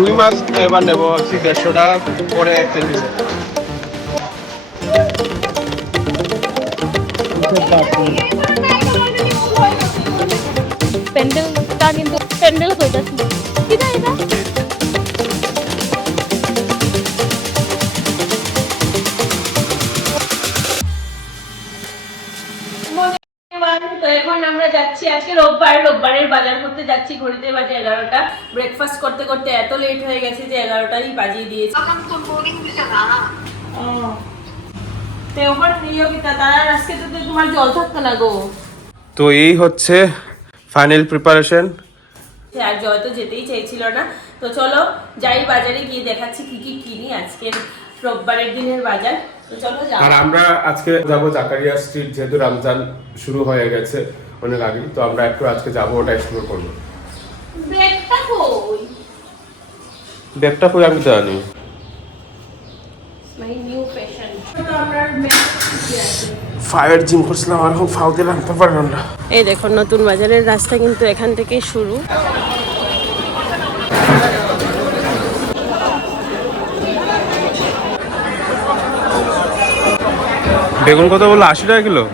রুই মাছ এবার নেবো হচ্ছে 150 টাকা করে 1 কেজি। প্যান্ডেলটা কিন্তু প্যান্ডেল কইতাছি কি না এটা তো এখন আমরা যাচ্ছি আজকে রোববারের বাজার করতে যাচ্ছি। ঘড়িতে বাজে 11টা। ব্রেকফাস্ট করতে করতে এত লেট হয়ে গেছে যে 11টাই বাজিয়ে দিয়েছে। তো ওখানে নিও কি তার আজকে তো তোমার জল থাকতো না গো। তো এই হচ্ছে ফাইনাল প্রিপারেশন। আর জয় তো যেতেই চাইছিল না। তো চলো যাই বাজারে গিয়ে দেখাচ্ছি কি কি কিনি আজকের রোববারের দিনের বাজার। তো চলো যাও। আর আমরা আজকে যাব জাকারিয়া স্ট্রিট, যেহেতু রমজান শুরু হয়ে গেছে অনেক আগে, তো আমরা একটু আজকে যাবো, ওটা এক্সপ্লোর করবো। ব্যাগটা কই আমি জানি। My new fashion. তো আমরা ফায়ার জিম করছিলাম আর এখন ফাউ দিয়ে রাখতে পারলাম না। এই দেখো নতুন বাজারের রাস্তা কিন্তু এখান থেকেই শুরু। বেগুন কত বললো? 80 টাকা কিলো।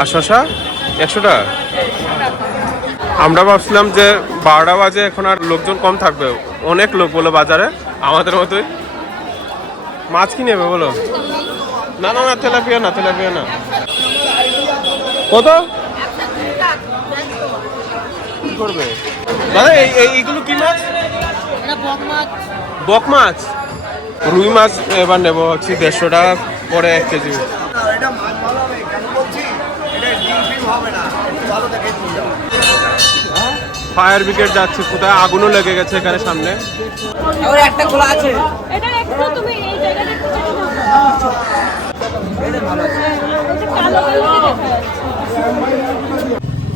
আর শশা 100 টাকা। আমরা ভাবছিলাম যে 12টা বাজে, এখন আর লোকজন কম থাকবে, অনেক লোক বলো বাজারে আমাদের মতোই। মাছ কি নেবে বলো? না না না, তেলাপিয়া না, তেলাপিয়া না। কত কি করবে দাদা? এইগুলো কি মাছ? বক মাছ। রুই মাছ এবার নেবো হচ্ছে 150 টাকা করে 1 কেজি। ফায়ার ব্রিগেড যাচ্ছে, কোথায় আগুনও লেগে গেছে এখানে সামনে। একটা খোলা আছে। এটা একটু তুমি এই জায়গাটা একটু কালো কালো দেখা যাচ্ছে।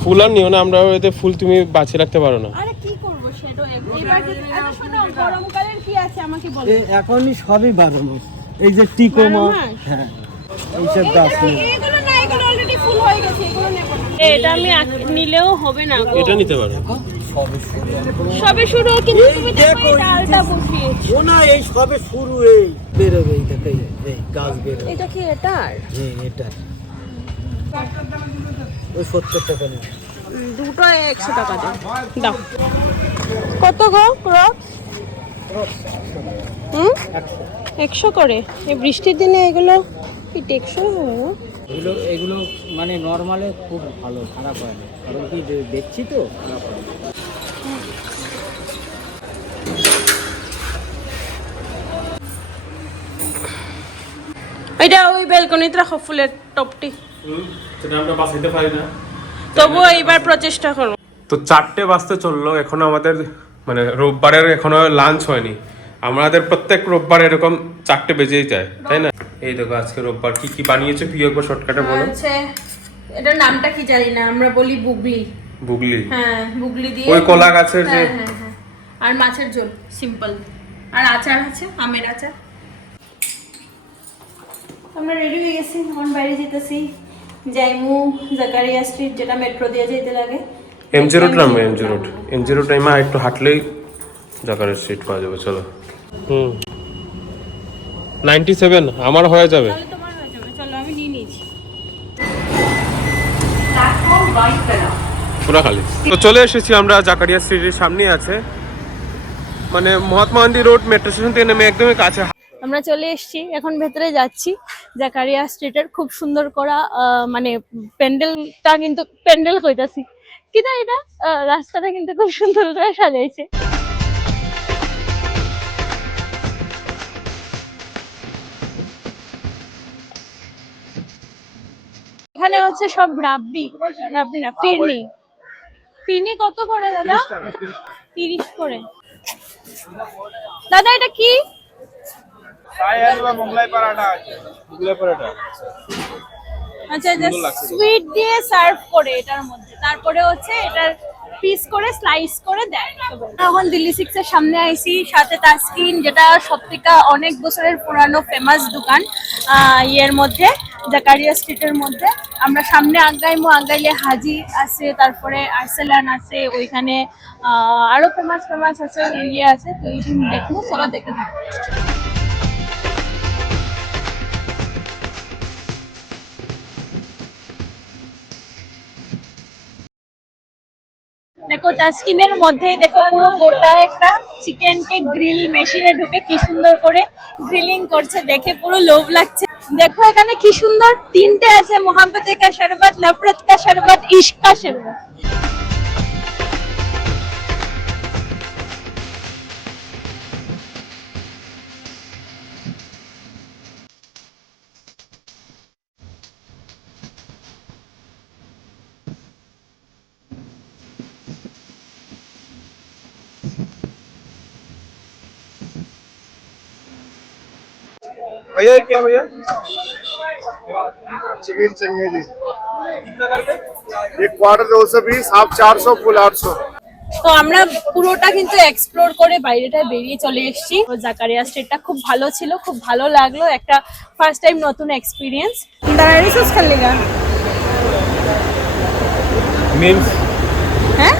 ফুল আর নিও না, আমরা এতে ফুল তুমি বাঁচিয়ে রাখতে পারো না। আরে কি করব সেটা এবার আচ্ছা শোনো গরমকালের কি আছে আমাকে বলো। এখনই সবই 12 মাস। এই যে টিকো মাছ, হ্যাঁ এইসব গাছ নেই। এগুলো না, এগুলো অলরেডি ফুল হয়ে গেছে, এগুলো নেব না। এটা আমি নিলেও হবে না গো। এটা নিতে পারো। সবে শুরু, কিন্তু তুমি দেখো এই ডালটা বসিয়েছো। ও না, এই সবে শুরু, এই বেরোবে, এই দেখো এই গাছ বেরোবে। এটা কি এটার? হ্যাঁ এটা ওই 70 টাকা নেই। দুটো 100 টাকা দাও। কত গো ক্রপ? 100 করে। এই বৃষ্টির দিনে এগুলো কি টেকসই হবে না? এগুলো মানে নরমালে খুব ভালো, খারাপ হয় না, কারণ কি দেখছি তো খারাপ হয় না। এটা ওই ব্যালকনিতে রাখো ফুলের টপটি। সেটা আমরা বাঁচাইতে পারি না, তবুও এইবার প্রচেষ্টা করো। তো 4টে বাজতে চললো, এখনো আমাদের মানে রোববারের এখনো লাঞ্চ হয়নি। আমাদের প্রত্যেক রোববার এরকম 4টে বেজেই যায়, তাই না? এই দেখো আজকে রোববার কি কি বানিয়েছো, কি একবার শর্টকাটে বলো। আচ্ছা এটার নামটা কি জানি না, আমরা বলি বুগলি। বুগলি? হ্যাঁ বুগলি দিয়ে ওই কলা গাছের যে। হ্যাঁ হ্যাঁ, আর মাছের ঝোল সিম্পল, আর আচার আছে, আমের আচার। আমরা রেডি হয়ে গেছি, এখন বাইরে যেতেছি। যাইমু জাকারিয়া স্ট্রিট, যেটা মেট্রো দিয়ে যেতে লাগে। এমজি রোড নামবে, এমজি রোড টাইমে একটু হাঁটলেই জাকারিয়া স্ট্রিট পাওয়া যাবে। চলো। 97 আমার হয়ে যাবে। তাহলে তোমার হয়ে যাবে, চলো আমি নিয়ে নিয়েছি। পুরা খালি। তো চলে এসেছি আমরা জাকারিয়া স্ট্রিটের সামনে আছে, মানে Mahatma Gandhi road metro station থেকে নেমে একদমই কাছে। আমরা চলে এসেছি, এখন ভেতরে যাচ্ছি। জাকারিয়া স্ট্রিটের খুব সুন্দর করা মানে প্যান্ডেলটা কিন্তু প্যান্ডেল কইতাছি কি না, এটা রাস্তাটা কিন্তু খুব সুন্দর করে সাজাইছে। এখানে হচ্ছে সব রাব্বি না, ফিরনি। ফিরনি কত করে দাদা? 30 করে। দাদা এটা কি? মোগলাই পরাঠা আছে। মোগলাই পরাঠা আচ্ছা সুইট দিয়ে সার্ভ করে এটার মধ্যে, তারপরে হচ্ছে এটার পিস করে স্লাইস করে দেয়। এখন দিল্লি 6 এর সামনে আইছি, সাথে তাসকিন, যেটা সবথেকে অনেক বছরের পুরানো ফেমাস দোকান ইয়ের মধ্যে, জাকারিয়া স্ট্রিটের মধ্যে। আমরা সামনে আগাইমো, আগাইলে হাজি আছে, তারপরে আর্সেলান আছে, ওইখানে আরো ফেমাস ফেমাস আছে, ইয়ে আছে, তো এই দেখবো, চলো দেখে থাকবো। দেখো তাস্কিনের মধ্যেই দেখো পুরো গোটা একটা চিকেনকে গ্রিল মেশিনে ঢুকে কি সুন্দর করে গ্রিলিং করছে, দেখে পুরো লোভ লাগছে। দেখো এখানে কি সুন্দর তিনটে আছে, মোহাম্মত কা শরবত, নফরত কা শরবত, ইশক কা শরবত। भैया क्या भैया चिकन चाहिए जी एक क्वार्टर 220 हाफ 400 फुल 800 তো আমরা পুরোটা কিন্তু এক্সপ্লোর করে বাইরেটা বেরিয়ে চলে এসেছি। জাকারিয়া স্ট্রিটটা খুব ভালো ছিল, খুব ভালো লাগলো, একটা ফার্স্ট টাইম নতুন এক্সপিরিয়েন্স। দাঁড়াই সোস খালি গা মিমস হ্যাঁ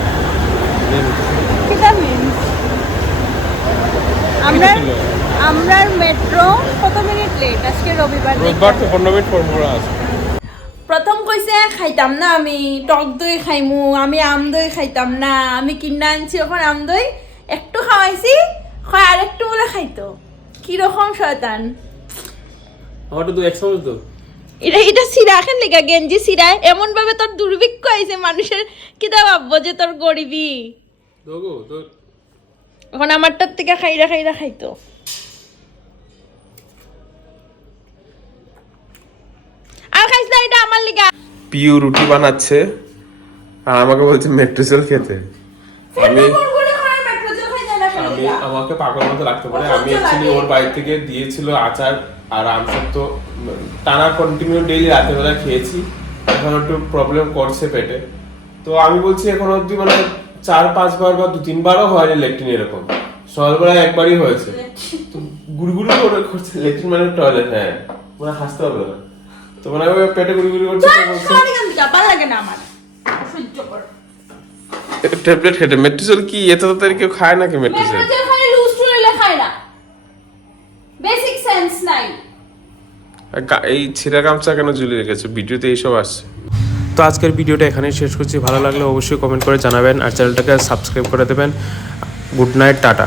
কিটা মিমস আমরা মেট্রো কত মিনিট লেট আজকে রবিবার তো 15 মিনিট পর আছে। প্রথম কইছে খাইতাম না, আমি টক দই খাইমু, আমি আম দই খাইতাম না, আমি কিনা আনছি ওখানে আম দই, একটু খাওয়াইছি, হয় আর একটু বলে খাইতো। কিরকম শয়তান! আমার তো 1 চামচ দাও। এটা সিরা খেন লেগা গেঞ্জি সিরায় এমন ভাবে তোর দুর্ভিক্ষ আইছে, মানুষের কিতা ভাববো যে তোর গরিবি। দোগো তো এখন আমারটার থেকে খাইরা খাইরা খাইতো। আর খাইছ না, এটা আমার লিগা। পিউ রুটি বানাচ্ছে আর আমাকে বলছে মেট্রোসেল খেতে। আমাকে পাগল মতো লাগতে পারে। আমি অ্যাকচুয়ালি ওর বাড়ি থেকে দিয়েছিল আচার আর আমসত্ব, টানা কন্টিনিউ ডেইলি রাতের বেলা খেয়েছি। এখন একটু প্রবলেম করছে পেটে, তো আমি বলছি এখন অব্দি মানে 4-5 বার বা 2-3 বারও হয়নি লেট্রিন, এরকম সকালবেলায় একবারই হয়েছে। তো গুড়গুড়ি করে করছে, লেট্রিন মানে টয়লেট, হ্যাঁ মানে হাসতে হবে না, তো মানে ওই পেটে গুড়গুড়ি করছে। ট্যাবলেট খেতে মেট্রোসেল কি এত তাড়াতাড়ি কেউ খায় নাকি? মেট্রোসেল বেসিক সেন্স নাই। এই ছিঁড়া গামছা কেন ঝুলিয়ে রেখেছে? ভিডিওতে এইসব আসছে। তো আজকের ভিডিওটা এখানেই শেষ করছি। ভালো লাগলে অবশ্যই কমেন্ট করে জানাবেন আর চ্যানেলটাকে সাবস্ক্রাইব করে দেবেন। Good night, tata.